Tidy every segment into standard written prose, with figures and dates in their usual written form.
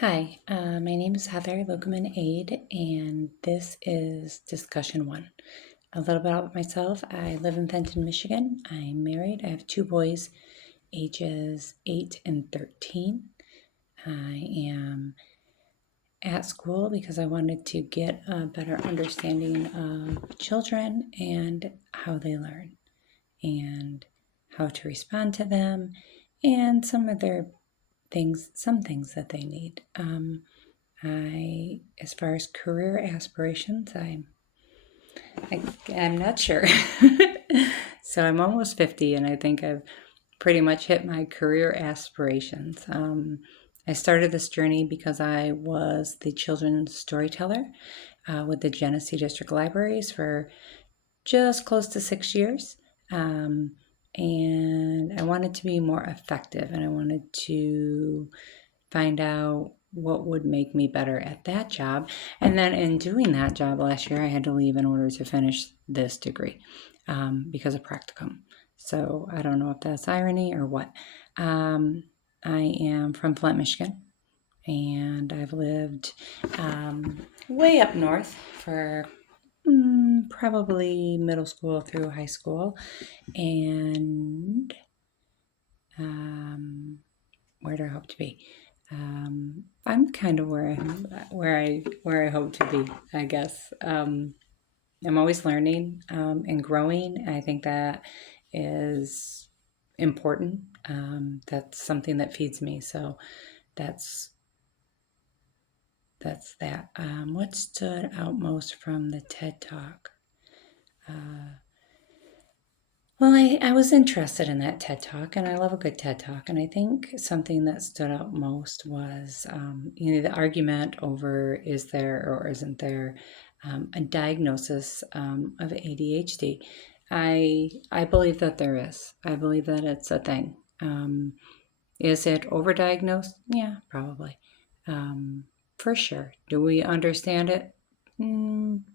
Hi, my name is Heather Lokeman Aid, and this is discussion one. A little bit about myself. I live in Fenton, Michigan. I'm married. I have two boys, ages 8 and 13. I am at school because I wanted to get a better understanding of children and how they learn and how to respond to them and some of their things, some things that they need. As far as career aspirations, I'm not sure. So I'm almost 50, and I think I've pretty much hit my career aspirations. I started this journey because I was the children's storyteller with the Genesee District Libraries for just close to 6 years. And I wanted to be more effective, and I wanted to find out what would make me better at that job. And then in doing that job last year, I had to leave in order to finish this degree because of practicum. So I don't know if that's irony or what. I am from Flint, Michigan, and I've lived way up north for probably middle school through high school. And where do I hope to be? I'm kind of where I hope to be, I guess. I'm always learning and growing. I think that is important. That's something that feeds me. So that's that. What stood out most from the TED Talk? Well, I was interested in that TED Talk, and I love a good TED Talk. And I think something that stood out most was, the argument over is there or isn't there a diagnosis of ADHD. I believe that there is. I believe that it's a thing. Is it overdiagnosed? Yeah, probably. For sure. Do we understand it?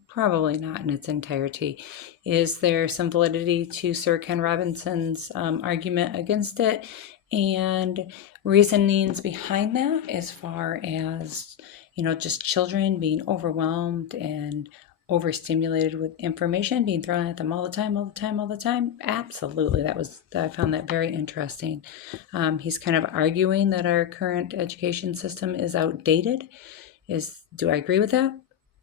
Probably not in its entirety. Is there some validity to Sir Ken Robinson's argument against it and reasonings behind that as far as, just children being overwhelmed and overstimulated with information being thrown at them all the time, all the time, all the time? Absolutely. I found that very interesting. He's kind of arguing that our current education system is outdated. Do I agree with that?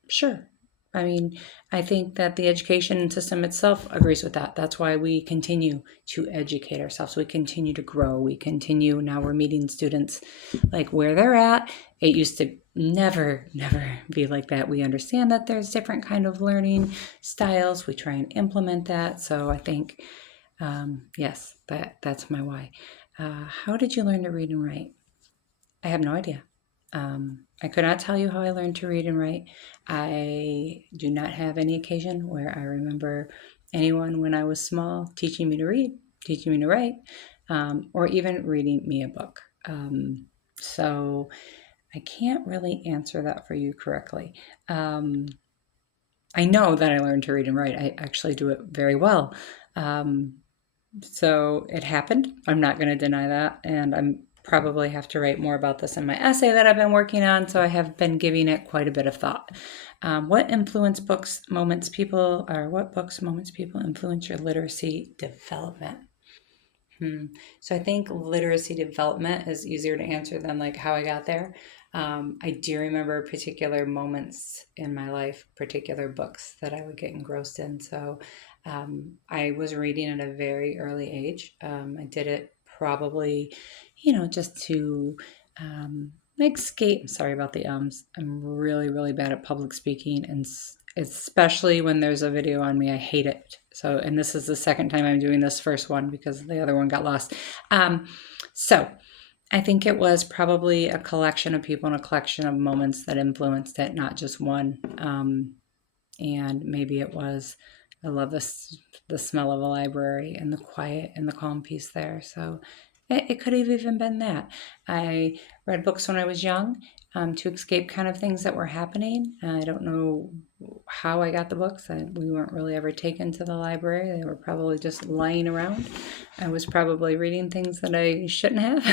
Sure. I mean, I think that the education system itself agrees with that. That's why we continue to educate ourselves. We continue to grow. Now we're meeting students like where they're at. It used to never be like that. We understand that there's different kind of learning styles. We try and implement that. So I think, yes, that's my why. How did you learn to read and write? I have no idea. I could not tell you how I learned to read and write. I do not have any occasion where I remember anyone when I was small teaching me to read, teaching me to write, or even reading me a book. So I can't really answer that for you correctly. I know that I learned to read and write. I actually do it very well. So it happened. I'm not going to deny that. And I'm probably have to write more about this in my essay that I've been working on. So I have been giving it quite a bit of thought. What books, moments, people influence your literacy development? So I think literacy development is easier to answer than like how I got there. I do remember particular moments in my life, particular books that I would get engrossed in. So I was reading at a very early age. I did it probably, just to escape. Sorry about the ums. I'm really, really bad at public speaking, and especially when there's a video on me, I hate it. So, and this is the second time I'm doing this first one because the other one got lost. So I think it was probably a collection of people and a collection of moments that influenced it, not just one. And maybe it was, I love the smell of a library and the quiet and the calm peace there. So it could have even been that. I read books when I was young to escape kind of things that were happening. I don't know how I got the books. We weren't really ever taken to the library. They were probably just lying around. I was probably reading things that I shouldn't have.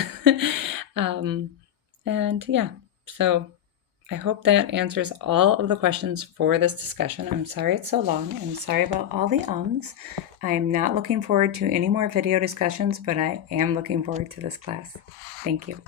And yeah, So I hope that answers all of the questions for this discussion. I'm sorry it's so long. I'm sorry about all the ums. I'm not looking forward to any more video discussions, but I am looking forward to this class. Thank you.